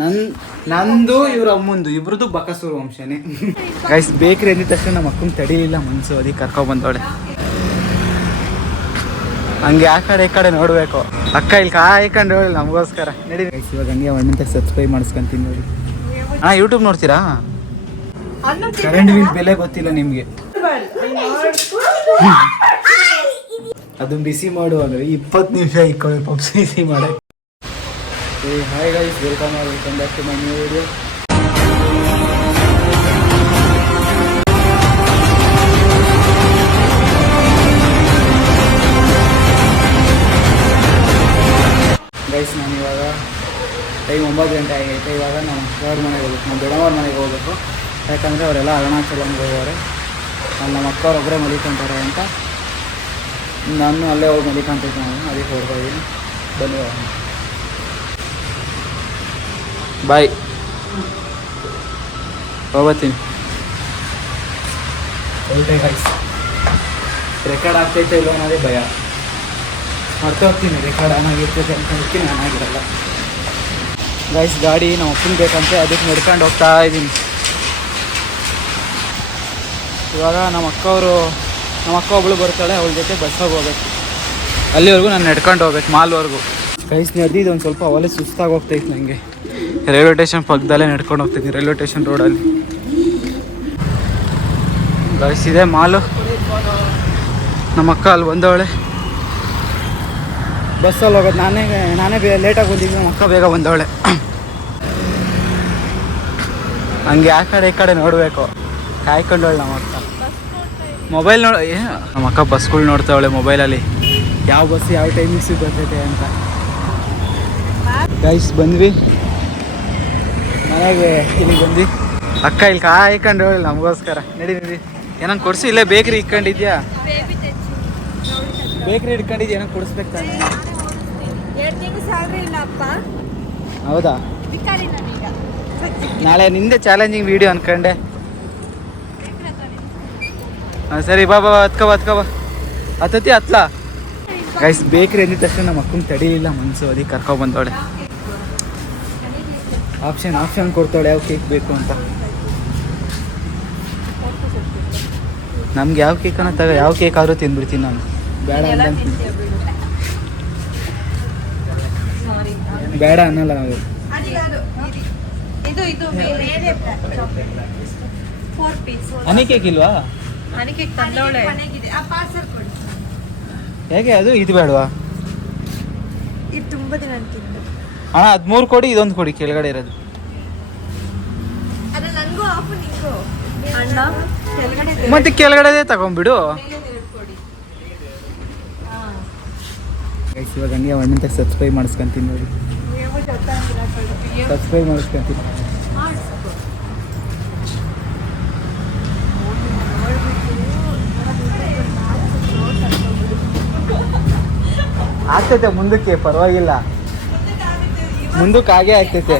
ನಂದು ಇವ್ರ ಅಮ್ಮಂದು ಇಬ್ರದ್ದು ಬಕಾಸೂರು ವಂಶನೇ. ಗೈಸ್ ಬೇಕ್ರಿ ಅಂದಿದ ತಕ್ಷಣ ನಮ್ಮ ಅಕ್ಕನ ತಡಿಲಿಲ್ಲ ಮನ್ಸು, ಅದಕ್ಕೆ ಕರ್ಕೊ ಬಂದವಳೆ. ಹಂಗೆ ಆ ಕಡೆ ಈ ಕಡೆ ನೋಡ್ಬೇಕು. ಅಕ್ಕ ಇಲ್ಲಿ ಕಾಯ್ಕೊಂಡು ಹೇಳಿ ನಮಗೋಸ್ಕರ ನಡಿ. ಗೈಸ್ ಇವಾಗ ಹಂಗೆ ಒಣ್ಣಂತ ಸಬ್ಸ್ಕ್ರೈಬ್ ಮಾಡಿಸ್ಕೊಂತೀನಿ ನೋಡಿ. ಯೂಟ್ಯೂಬ್ ನೋಡ್ತೀರಾ? ಕರೆಂಟ್ ಬಿಲ್ ಬೆಲೆ ಗೊತ್ತಿಲ್ಲ ನಿಮ್ಗೆ. ಅದನ್ನ ಬಿಸಿ ಮಾಡುವಾಗ 20 ನಿಮಿಷ ಇಟ್ಕೊಳ್ಳಿ ಪಪ್ಸ್ ಬಿಸಿ ಮಾಡಕ್ಕೆ. Hi guys, welcome back to my new video. Guys ನಾನು ಇವಾಗ ಟೈಮ್ 9 ಗಂಟೆ ಆಗೈತೆ. ಇವಾಗ ನಾವು ಅವ್ರ ಮನೆಗೆ ಹೋಗ್ಬೇಕು, ನಮ್ಮ ದೊಡ್ಡವ್ರ ಮನೆಗೆ ಹೋಗ್ಬೇಕು. ಯಾಕಂದರೆ ಅವರೆಲ್ಲ ಅರುಣಾಚಲಂಗೆ ಹೋಗೋರೆ. ನಮ್ಮ ಅಕ್ಕವ್ರು ಒಬ್ಬರೇ ಮಲಿಕೊಂತಾರೆ ಅಂತ ನಾನು ಅಲ್ಲೇ ಹೋಗಿ ಮಲಿಕೊಂತೈತೆ. ನಾನು ಅದಕ್ಕೆ ಹೊರಡ್ತಾ ಇದ್ದೀನಿ. ಬನ್ನಿ ಬಾಯ್, ಹೋಗ್ತೀನಿ. ಹೊರಟೆ ಗೈಸ್. ರೆಕಾರ್ಡ್ ಆಗ್ತೈತೆ ಇಲ್ಲ ಅನ್ನೋದೇ ಭಯ. ಮರ್ತೋಗ್ತೀನಿ ರೆಕಾರ್ಡ್ ಆನ್ ಆಗಿರ್ತೈತೆ ಅಂತ ಹೋಗ್ತೀನಿ, ಆನ್ ಆಗಿರಲ್ಲ. ಗೈಸ್ ಗಾಡಿ ನಮ್ಮ ಅಪ್ಪನ ಬೇಕಂತೆ, ಅದಕ್ಕೆ ನಡ್ಕೊಂಡು ಹೋಗ್ತಾ ಇದ್ದೀನಿ. ಇವಾಗ ನಮ್ಮ ಅಕ್ಕ ಒಬ್ಬಳು ಬರ್ತಾಳೆ, ಅವಳ ಜೊತೆ ಬಸ್ಸಾಗಿ ಹೋಗ್ಬೇಕು. ಅಲ್ಲಿವರೆಗೂ ನಾನು ನಡ್ಕೊಂಡು ಹೋಗ್ಬೇಕು ಮಾಲ್ವರೆಗೂ. ಗೈಸ್ ನಡೆದಿದ್ದು ಒಂದು ಸ್ವಲ್ಪ ಒಲೆ ಸುಸ್ತಾಗಿ ಹೋಗ್ತೈತೆ ನನಗೆ. ರೈಲ್ವೆ ಸ್ಟೇಷನ್ ಪಕ್ಕದಲ್ಲೇ ನಡ್ಕೊಂಡು ಹೋಗ್ತಿದ್ದೀನಿ, ರೈಲ್ವೆ ಸ್ಟೇಷನ್ ರೋಡಲ್ಲಿ. ಗೈಸ್ ಇದೆ ಮಾಲು. ನಮ್ಮ ಅಕ್ಕ ಅಲ್ಲಿ ಬಂದವಳೆ. ಬಸ್ಸಲ್ಲಿ ಹೋಗೋದು ನಾನೇ ಲೇಟಾಗಿ ಬಂದಿದ್ದೀನಿ, ನಮ್ಮ ಅಕ್ಕ ಬೇಗ ಬಂದವಳೆ. ಹಂಗೆ ಆ ಕಡೆ ಈ ಕಡೆ ನೋಡಬೇಕು, ಕಾಯ್ಕೊಂಡವಳೆ ನಮ್ಮ ಅಕ್ಕ. ಮೊಬೈಲ್ ನಮ್ಮ ಅಕ್ಕ ಬಸ್ಗಳು ನೋಡ್ತಾವಳೆ ಮೊಬೈಲಲ್ಲಿ, ಯಾವ ಬಸ್ ಯಾವ ಟೈಮಿಂಗ್ಸಿಗೆ ಬರ್ತೈತೆ ಅಂತ. ಗೈಸ್ ಬಂದ್ವಿ ಮನೆಗೆ, ಇಲ್ಲಿಗೆ ಬಂದ್ವಿ. ಅಕ್ಕ ಇಲ್ಲಿ ಕಾಯ್ಕೊಂಡು ಹೇಳಿ ನಮಗೋಸ್ಕರ ನಡಿ. ಏನಂತ ಕೊಡಿಸಿ, ಇಲ್ಲೇ ಬೇಕ್ರಿ ಇಟ್ಕೊಂಡಿದ್ಯಾ? ಬೇಕ್ರಿ ಇಟ್ಕೊಂಡಿದ್ಯಾ? ಏನಂತ ಕೊಡಿಸ್ಬೇಕು ತಾನೆ. ಹೌದಾ? ನಾಳೆ ನಿಂದೆ ಚಾಲೆಂಜಿಂಗ್ ವಿಡಿಯೋ ಅನ್ಕೊಂಡೆ. ಸರಿ ಬಾ ಹತ್ಕೋ ಹತ್ತತಿ ಹತ್ಲ. ಗೈಸ್ ಬೇಕ್ರಿ ಅಂದಿದ ತಕ್ಷಣ ನಮ್ಮ ಅಕ್ಕನ ತಡಿಲಿಲ್ಲ ಮನ್ಸು, ಅದಕ್ಕೆ ಕರ್ಕೊ ಬಂದವಳೆ. ಆಪ್ಷನ್ ಕೊಡ್ತಾಳೆ ಯಾವ ಕೇಕ್ ಬೇಕು ಅಂತ. ನಮ್ಗೆ ಯಾವ ಕೇಕ್ ಅನ್ನೋ ಯಾವ ಕೇಕ್ ಆದ್ರೂ ತಿಂದ್ಬಿಡ್ತೀನಿ ನಾನು. ಬೇಡ ಅನ್ನಲ್ಲ ನಾವು. ಹನಿ ಕೇಕ್ ಇಲ್ವಾ? ಹೇಗೆ ಅದು? ಇದು ಬೇಡವಾ? ಅಣ್ಣ 13 ಕೊಡಿ, ಇದೊಂದು ಕೊಡಿ ಕೆಳಗಡೆ ಇರೋದು. ಮತ್ತೆ ಕೆಳಗಡೆ ತಗೊಂಡ್ಬಿಡು. ಇವಾಗ ಹಂಗೆ ಒಣ್ಣಂತ ಸಬ್ಸ್ಕ್ರೈಬ್ ಮಾಡಿಸ್ಕೊಂತೀನಿ ನೋಡಿ. ಸಬ್ಸ್ಕ್ರೈಬ್ ಮಾಡಿಸ್ಕೊಂತೀನಿ. ಆಗ್ತೈತೆ ಮುಂದಕ್ಕೆ, ಪರವಾಗಿಲ್ಲ, ಮುಂದಕ್ಕೆ ಹಾಗೆ ಆಗ್ತೈತೆ.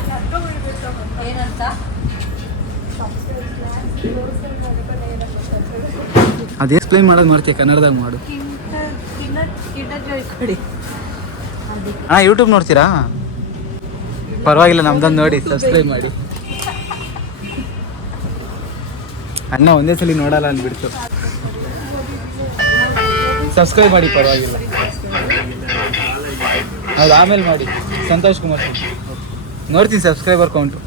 ಅದು ಎಕ್ಸ್ಪ್ಲೈನ್ ಮಾಡೋದು ಮಾಡ್ತೀಯ, ಕನ್ನಡದಾಗ ಮಾಡು. ಯೂಟ್ಯೂಬ್ ನೋಡ್ತೀರಾ? ಪರವಾಗಿಲ್ಲ, ನಮ್ದೊಂದು ನೋಡಿ ಸಬ್ಸ್ಕ್ರೈಬ್ ಮಾಡಿ. ಅಣ್ಣ ಒಂದೇ ಸಲ ನೋಡಲ್ಲ ಅಂದ್ಬಿಡ್ತು. ಸಬ್ಸ್ಕ್ರೈಬ್ ಮಾಡಿ, ಪರವಾಗಿಲ್ಲ. ಹೌದು, ಆಮೇಲೆ ಮಾಡಿ. ಸಂತೋಷ್ ಕುಮಾರ್ ನೋಡ್ತೀನಿ ಸಬ್ಸ್ಕ್ರೈಬರ್ ಕೌಂಟು.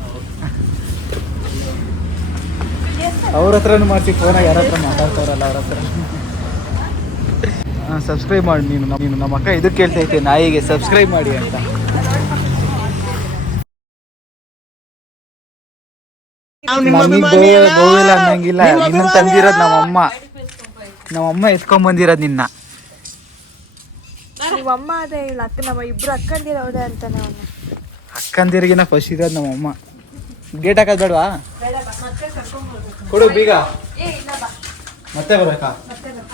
ಅವ್ರ ಹತ್ರನೂ ಮಾಡ್ತೀವಿ, ಫೋನಾಗ ಯಾರ ಹತ್ರ ಮಾತಾಡ್ತಾರಲ್ಲ ಅವ್ರ ಹತ್ರ. ಸಬ್ಸ್ಕ್ರೈಬ್ ಮಾಡಿ. ನೀನು ನಮ್ಮ ಅಕ್ಕ ಇದಕ್ಕೆ ಕೇಳ್ತೈತೆ, ನಾಯಿಗೆ ಸಬ್ಸ್ಕ್ರೈಬ್ ಮಾಡಿ ಅಂತ. ಗೋವಿಲ್ಲ ಅನ್ನಂಗಿಲ್ಲ. ನಿನ್ನ ತಂದಿರೋದು ನಮ್ಮಮ್ಮ ಎತ್ಕೊಂಡ್ ನಿನ್ನ. ಅಮ್ಮ ಅದೇ ಇಲ್ಲ, ನಮ್ಮ ಇಬ್ರು ಅಕ್ಕಂದಿರ ಅವದೇ ಅಂತಾನೆ. ಅಕ್ಕಂದಿರಿಗಿನ ಫಸ್ಟ್ ಇರೋದು ನಮ್ಮಮ್ಮ. ಗೇಟ್ ಹಾಕೋದು ಬೇಡವಾ? ಕೊಡು ಬೀಗ. ಮತ್ತೆ ಬರ್ಬೇಕಾ?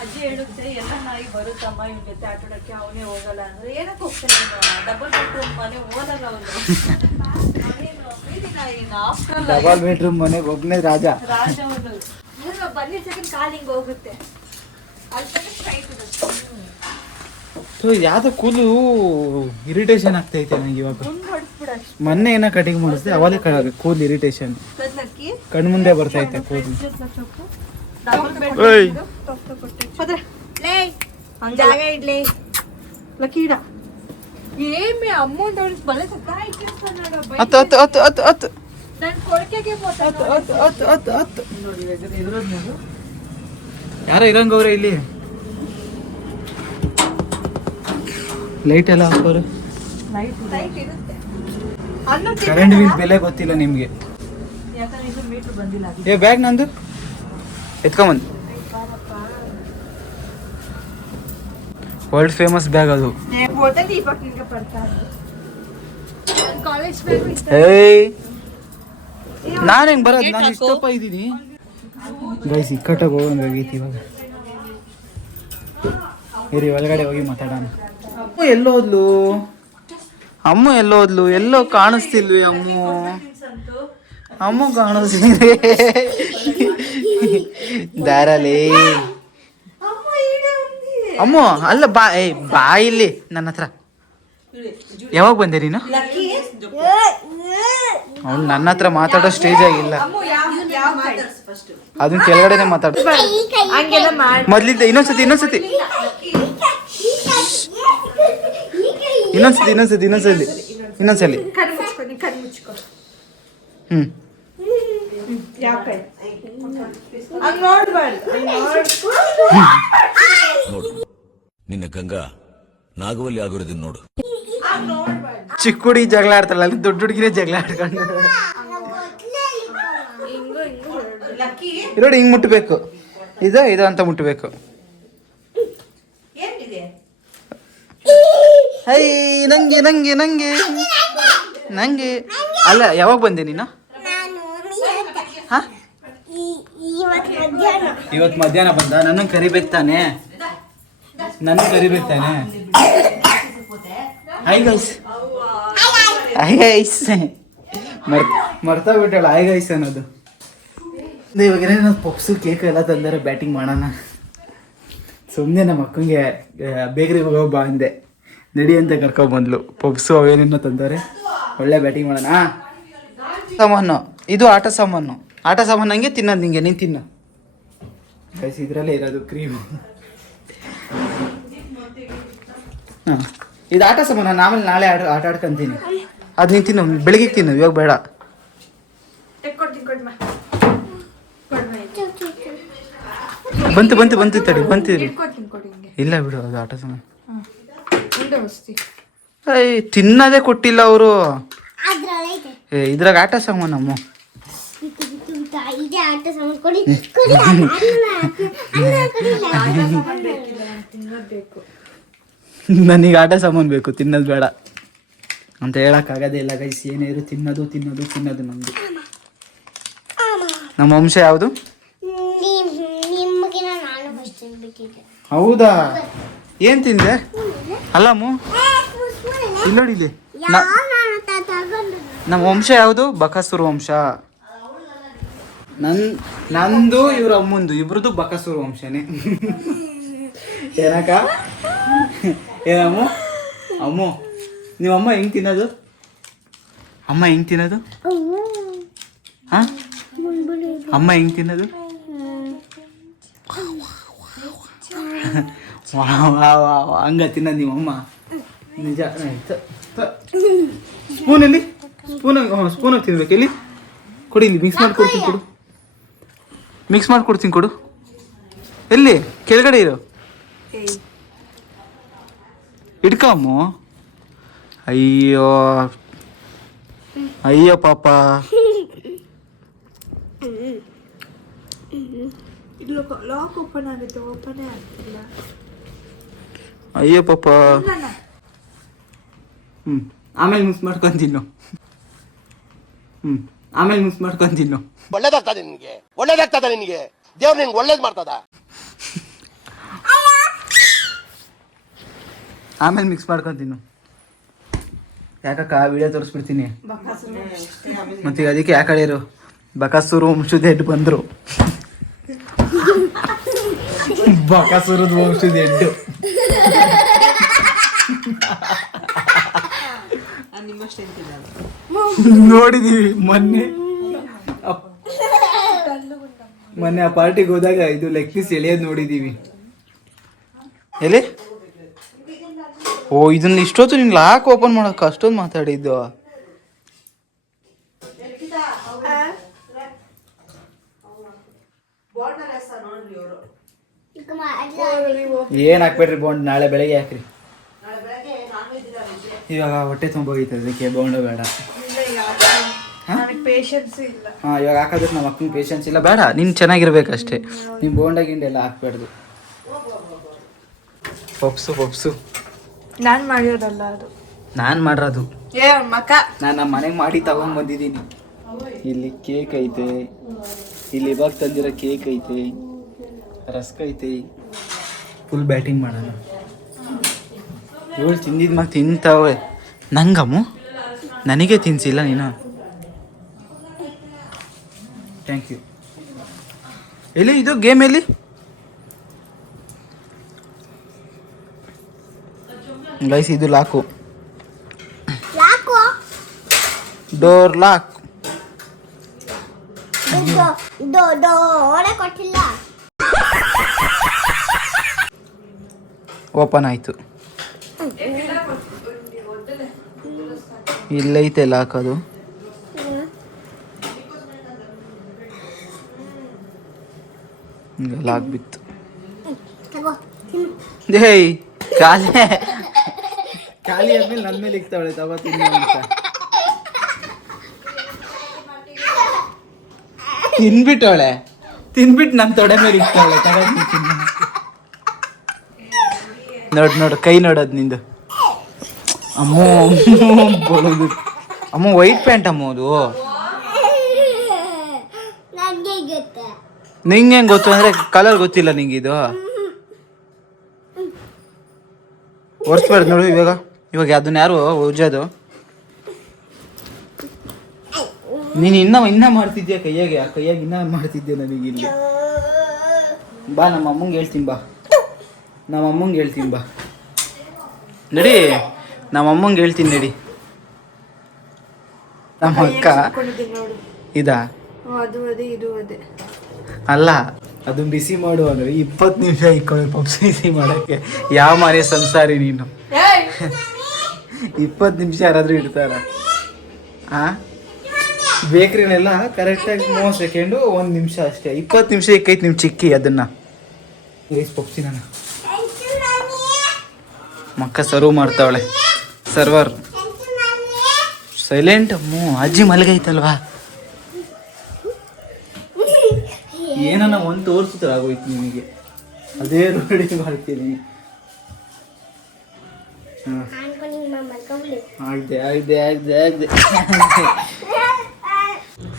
ಅಜ್ಜಿ ಹೇಳುತ್ತೆ ಎಲ್ಲ ನಾಯಿ ಬರುತ್ತಮ್ಮ ಇವ್ ಜೊತೆ ಆಟಾಡಕ್ಕೆ, ಅವನೇ ಹೋಗಲ್ಲ ಅಂದ್ರೆ ಏನಕ್ಕೆ ಹೋಗ್ತಾನೆ ಡಬಲ್ ಬೆಡ್ರೂಮ್ ಮನೆ ಓದಲ್ಲ ಅವನು. ಡಬಲ್ ಬೆಡ್ರೂಮ್ ಮನೆಗೆ ಒಬ್ಬನೇ ರಾಜ. ಬನ್ನಿ ಸೆಕೆಂಡ್ ಕಾಲ್ ಹಿಂಗ್ ಹೋಗುತ್ತೆ. ಅಲ್ಲಿ ಸೊ ಯಾವ್ದು ಕೂಲು ಇರಿಟೇಷನ್ ಆಗ್ತೈತೆ ನನಗೆ ಇವಾಗ. ಮೊನ್ನೆ ಏನೋ ಕಟಿಂಗ್ ಮಾಡಿಸಿದೆ ಅವಾಗಲೇ ಕೂಲ್ ಇರಿಟೇಷನ್ ಕಣ್ಮುಂದೆ ಬರ್ತೈತೆ ಕೂದಲು. ಯಾರ ಇರಂಗವ್ರೆ ಇಲ್ಲಿ ಲೈಟ್ ಎಲ್ಲ ಹಾಕೋರು. ಕರೆಂಟ್ ಬಿಲ್ ಬೆಲೆ ಗೊತ್ತಿಲ್ಲ ನಿಮ್ಗೆ. ಏ ಬ್ಯಾಗ್ ನಂದು ಎತ್ಕೊಂಬಂದು ವರ್ಲ್ಡ್ ಫೇಮಸ್ ಬ್ಯಾಗ್ ಅದು. ಏಯ್ ನಾನು ಹೆಂಗ್ ಬರೋದು, ನಾನು ಇಷ್ಟಪ್ಪ ಇದ್ದೀನಿ ಗೈಸ್. ಇಕ್ಕಟ್ಟಾಗಿ ಹೋಗಂಗಾಗೈತಿ ಇವಾಗ. ಇರಿ ಒಳಗಡೆ ಹೋಗಿ ಮಾತಾಡೋಣ. ಎಲ್ಲೋದ್ಲು ಅಮ್ಮ, ಎಲ್ಲೋದ್ಲು? ಎಲ್ಲೋ ಕಾಣಿಸ್ತಿಲ್ವಿ ಅಮ್ಮ ಕಾಣಿಸ್ತಿದೆ ದಾರಲ್ಲಿ. ಅಮ್ಮ ಅಲ್ಲ ಬಾ ಇಲ್ಲಿ ನನ್ನ ಹತ್ರ. ಯಾವಾಗ ಬಂದೆ ನೀನು? ಅವ್ನು ನನ್ನ ಹತ್ರ ಮಾತಾಡೋ ಸ್ಟೇಜ್ ಆಗಿಲ್ಲ, ಅದನ್ನ ಕೆಳಗಡೆನೆ ಮಾತಾಡ. ಮೊದ್ಲಿದ್ದ ಇನ್ನೊಂದ್ಸತಿ ನಿನ್ನ ಗಂಗಾ ನಾಗವಲ್ಲಿ ಆಗಿರೋದನ್ನ ನೋಡು. ಚಿಕ್ಕ ಹುಡುಗಿ ಜಗಳ ಆಡ್ತಾರಲ್ಲ, ಅಲ್ಲಿ ದೊಡ್ಡ ಹುಡುಗಿನೇ ಜಗಳ ಆಡ್ಕೊಂಡು ನೋಡಿ ಹಿಂಗ್ ಮುಟ್ಬೇಕು, ಇದು ಅಂತ ಮುಟ್ಬೇಕು. ಹೈ ನಂಗೆ ನಂಗೆ ನಂಗೆ ನಂಗೆ ಅಲ್ಲ. ಯಾವಾಗ ಬಂದೆ ನೀನು? ಇವತ್ತು ಮಧ್ಯಾಹ್ನ ಬಂದ. ನನ್ನ ಕರಿಬೇಕು ತಾನೆ. ಹಾಯ್ ಗೈಸ್ ಮರ್ತಾ ಬಿಟ್ಟಾಳ ಹಾಯ್ ಗೈಸ್ ಅನ್ನೋದು. ಇವಾಗ ಏನೇನು ಪಪ್ಸು ಕೇಕ್ ಎಲ್ಲ ತಂದರೆ ಬ್ಯಾಟಿಂಗ್ ಮಾಡೋಣ. ಸುಮ್ಮನೆ ನಮ್ಮ ಅಕ್ಕಂಗೆ ಬೇಕ್ರಿಗೆ ಹೋಗೋ ಬಾ ಅಂದೆ, ನಡಿ ಅಂತ ಕರ್ಕೊಬಂದ್ಲು. ಪಪ್ಸು ಅವೇನೇನೋ ತಂದರೆ, ಒಳ್ಳೆ ಬ್ಯಾಟಿಂಗ್ ಮಾಡೋಣ. ಸಾಮಾನು ಇದು, ಆಟ ಸಾಮಾನು ಹಂಗೆ ತಿನ್ನೋದು ನಿಂಗೆ. ನೀನು ತಿನ್ನು ಗೈಸ್, ಇದರಲ್ಲೇ ಇರೋದು ಕ್ರೀಮು. ಹಾಂ, ಇದು ಆಟ ಸಾಮಾನು. ನಾನು ಆಮೇಲೆ ನಾಳೆ ಆಟ ಆಡ್ಕೊಂತೀನಿ. ಅದು ನೀನು ತಿನ್ನು, ಬೆಳಿಗ್ಗೆ ತಿನ್ನು, ಇವಾಗ ಬೇಡ. ಬಂತು ತಡಿ, ಬಂತಿದ್ರಿ. ಇಲ್ಲ ಬಿಡು, ಅದು ಆಟ ಸಾಮಾನು. ತಿನ್ನೋದೇ ಕೊಟ್ಟಿಲ್ಲ ಅವರು. ಇದ್ರಾಗ ಆಟ ಸಾಮಾನು ಅಮ್ಮ. ನನಗೆ ಆಟ ಸಾಮಾನು ಬೇಕು, ತಿನ್ನೋದು ಬೇಡ ಅಂತ ಹೇಳಕ್ಕಾಗದೇ ಇಲ್ಲ ಗೈಸ್. ಏನೇರು ತಿನ್ನೋದು ನಮ್ದು. ನಮ್ಮ ವಂಶ ಯಾವುದು? ಹೌದಾ? ಏನ್ ತಿಂದೆ? ಅಲ್ಲಮ್ಮ ಇಲ್ಲಿ ನೋಡಿ, ಇಲ್ಲಿ ನಮ್ಮ ವಂಶ ಯಾವುದು? ಬಕಾಸುರ ವಂಶ. ನಂದು ಇವ್ರ ಅಮ್ಮಂದು, ಇಬ್ರದ್ದು ಬಕಾಸುರ ವಂಶನೇ. ಏನಕ್ಕ? ಏನಮ್ಮ? ಅಮ್ಮ ನಿಮ್ಮಮ್ಮ ಹೆಂಗ್ ತಿನ್ನೋದು? ಅಮ್ಮ ಹೆಂಗ್ ತಿನ್ನೋದು? ಹಾ, ಅಮ್ಮ ಹೆಂಗ್ ತಿನ್ನೋದು? ಹಂಗ ತಿನ್ನೋದು ನಿಮ್ಮಮ್ಮ? ನಿಜ. ಸ್ಪೂನಲ್ಲಿ ಸ್ಪೂನಾಗಿ ತಿನ್ಬೇಕು. ಎಲ್ಲಿ ಕೊಡಿ, ಇಲ್ಲಿ ಮಿಕ್ಸ್ ಮಾಡ್ಕೊಡ್ತೀನಿ ಕೊಡು. ಎಲ್ಲಿ? ಕೆಳಗಡೆ ಇರೋ, ಇಟ್ಕಮ್ಮ. ಅಯ್ಯೋ ಪಾಪ. ಅಯ್ಯೋ ಪಾಪ. ಆಮೇಲೆ ಮಿಕ್ಸ್ ಮಾಡ್ಕೊಂತೀನಿ. ಒಳ್ಳೇದಾಗ್ತದ ನಿನಗೆ ದೇವ್ರು ನಿನ್ಗೆ ಒಳ್ಳೇದ್ ಮಾಡ್ತದ. ಆಮೇಲೆ ಮಿಕ್ಸ್ ಮಾಡ್ಕೊಂತೀನಿ. ಯಾಕಕ್ಕ ವಿಡಿಯೋ ತೋರಿಸ್ಬಿಡ್ತೀನಿ. ಮತ್ತೆ ಅದಕ್ಕೆ ಯಾಕಡೆ ಇರು, ಬಕಾಸುರ ವಂಶದ ಹೆಡ್ ಬಂದ್ರು. ಬಕಾಸುರದ ವಂಶದ ಹೆಡ್ಡು ನಿಮ್ಮಷ್ಟು ತಿಂತಿದ್ದಲ್ಲ. ನೋಡಿದೀವಿ ಮೊನ್ನೆ ಮೊನ್ನೆ ಆ ಪಾರ್ಟಿಗೆ ಹೋದಾಗ ಇದು ಲೆಗ್ ಪೀಸ್ ಎಳೆಯೋದು ನೋಡಿದೀವಿ. ಎಲ್ಲಿ? ಓ ಇದನ್ನ ಇಷ್ಟೊತ್ತು ನೀನು ಲಾಕ್ ಓಪನ್ ಮಾಡೋಕೆ ಅಷ್ಟೊಂದು ಮಾತಾಡಿದ್ದು. ಏನ್ ಹಾಕ್ಬೇಡ್ರಿ ಬೋಂಡ್, ನಾಳೆ ಬೆಳಗ್ಗೆ ಹಾಕ್ರಿ. ಇವಾಗ ಹೊಟ್ಟೆ ತುಂಬೋಗೈತೆ ಅದಕ್ಕೆ ಬೋಂಡು ಬೇಡ. ಹಾ ಇವಾಗ ಹಾಕೋದಕ್ಕೆ ನಮ್ಮ ಅಕ್ಕನ ಪೇಷನ್ಸ್ ಇಲ್ಲ. ಬೇಡ, ನೀನು ಚೆನ್ನಾಗಿರ್ಬೇಕಷ್ಟೇ. ನೀವು ಬೋಂಡ ಗಿಂಡ ಎಲ್ಲ ಹಾಕ್ಬೇಡ್ದು. ಪಪ್ಸು ನಾನು ಮಾಡಿರೋದಲ್ಲ ಅದು, ನಾನು ಮಾಡಿರೋದು. ಮಕ್ಕ ನಾನು ನಮ್ಮ ಮನೆಗೆ ಮಾಡಿ ತಗೊಂಡ್ ಬಂದಿದ್ದೀನಿ. ಇಲ್ಲಿ ಕೇಕ್ ಐತೆ, ಇಲ್ಲಿ ಇವಾಗ ತಂದಿರೋ ಕೇಕ್ ಐತೆ, ರಸ್ಕ್ ಐತೆ. ಫುಲ್ ಬ್ಯಾಟಿಂಗ್ ಮಾಡೋಣ. ಇವಳು ತಿಂದಿದ್ದು ಮ್ಯಾಗ ತಿಂತಾವೆ. ನಂಗಮ್ಮು ನನಗೆ ತಿನ್ಸಿಲ್ಲ ನೀನು. Thank you. ಎಲ್ಲಿ ಇದು ಗೇಮ್ ಎಲ್ಲಿ? ಗೈಸ್ ಇದು ಲಾಕು, ಡೋರ್ ಲಾಕ್. ಓಪನ್ ಆಯ್ತು. ಇಲ್ಲೈತೆ ಲಾಕ್, ಅದು ಲಾಕ್ ಬಿತ್ತು. ಏಯ್ ಖಾಲಿ ಖಾಲಿ ಆದ್ಮೇಲೆ ನನ್ನ ಮೇಲೆ ಇಕ್ತಾವಳೆ ತಗೋ ತಿನ್ನು ಅಂತ. ತಿನ್ಬಿಟ್ಟವಳೆ, ತಿನ್ಬಿಟ್ಟು ನನ್ನ ತೊಡೆ ಮೇಲೆ ಇಕ್ತಾವಳೆ ತಗೋ ತಿನ್ನು. ನೋಡು ಕೈ ನೋಡೋದು ನಿಂದು. ಅಮ್ಮೋ ಬೋಳೋದು. ಅಮ್ಮ ವೈಟ್ ಪ್ಯಾಂಟ್ ಅಮ್ಮ ಅದು. ನಿಂಗೆ ಹೆಂಗೆ ಗೊತ್ತು ಅಂದರೆ ಕಲರ್ ಗೊತ್ತಿಲ್ಲ ನಿಂಗೆ. ಇದು ಒರೆಸ್ಬಾರ್ದು ನೋಡು. ಇವಾಗ ಅದನ್ನ ಯಾರು ಉಜ್ಜೋದು? ನೀನು ಇನ್ನ ಮಾಡ್ತಿದ್ಯಾ ಕೈಯಾಗೆ? ಆ ಕೈಯಾಗಿ ಇನ್ನ ಮಾಡ್ತಿದ್ಯಾ ನನಗೆ ಇಲ್ಲಿ. ಬಾ ನಮ್ಮ ಅಮ್ಮಂಗೆ ಹೇಳ್ತೀನಿ, ಬಾ ನಮ್ಮ ಅಮ್ಮಂಗೆ ಹೇಳ್ತೀನಿ, ಬಾ ನಡಿ. ನಮ್ಮ ಅಮ್ಮಂಗೆ ಹೇಳ್ತೀನಿ ನಡಿ. ನಮ್ಮ ಅಕ್ಕ ಇದಾ ಅಲ್ಲ, ಅದು ಬಿಸಿ ಮಾಡು ಅಂದ್ರೆ 20 ನಿಮಿಷ ಇಕ್ಕೊಳ್ಳಿ ಪಪ್ಸ್ ಬಿಸಿ ಮಾಡೋಕ್ಕೆ. ಯಾವ ಮನೆ ಸಂಸಾರಿ ನೀನು? 20 ನಿಮಿಷ ಯಾರಾದ್ರೂ ಇಡ್ತಾರ? ಬೇಕ್ರಿನೆಲ್ಲ ಕರೆಕ್ಟಾಗಿ 30 ಸೆಕೆಂಡು 1 ನಿಮಿಷ ಅಷ್ಟೇ. 20 ನಿಮಿಷ ಇಕ್ಕೈತೆ ನಿಮ್ಮ ಚಿಕ್ಕಿ ಅದನ್ನ. ಪಪ್ಸಿ ನಾನು ಮಕ್ಕ ಸರ್ವ್ ಮಾಡ್ತಾವಳೆ. Server silent. ಅಜ್ಜಿ ಮಲಗೈತಲ್ವಾ? ಏನನ್ನ ಒಂದು ತೋರಿಸಿದ್ರೆ ಆಗೋಯ್ತು ನಿಮಗೆ. ಅದೇ ರೆಡಿ ಮಾಡ್ತೀನಿ. ಆಗದೆ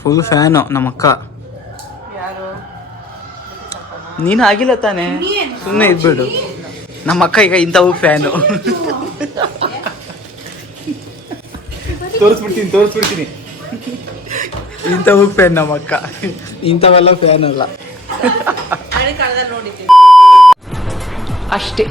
ಫುಲ್ ಫ್ಯಾನು ನಮ್ಮಕ್ಕ. ನೀನು ಆಗಿಲ್ಲ ತಾನೇ, ಸುಮ್ಮನೆ ಇದ್ಬಿಡು. ನಮ್ಮ ಅಕ್ಕ ಈಗ ಇಂಥವು ಫ್ಯಾನು. ತೋರಿಸ್ಬಿಡ್ತೀನಿ. ಇಂಥವು ಫ್ಯಾನ್ ನಮ್ಮ ಅಕ್ಕ, ಇಂಥವೆಲ್ಲ ಫ್ಯಾನ್ ಅಲ್ಲ. ಅಷ್ಟೇ.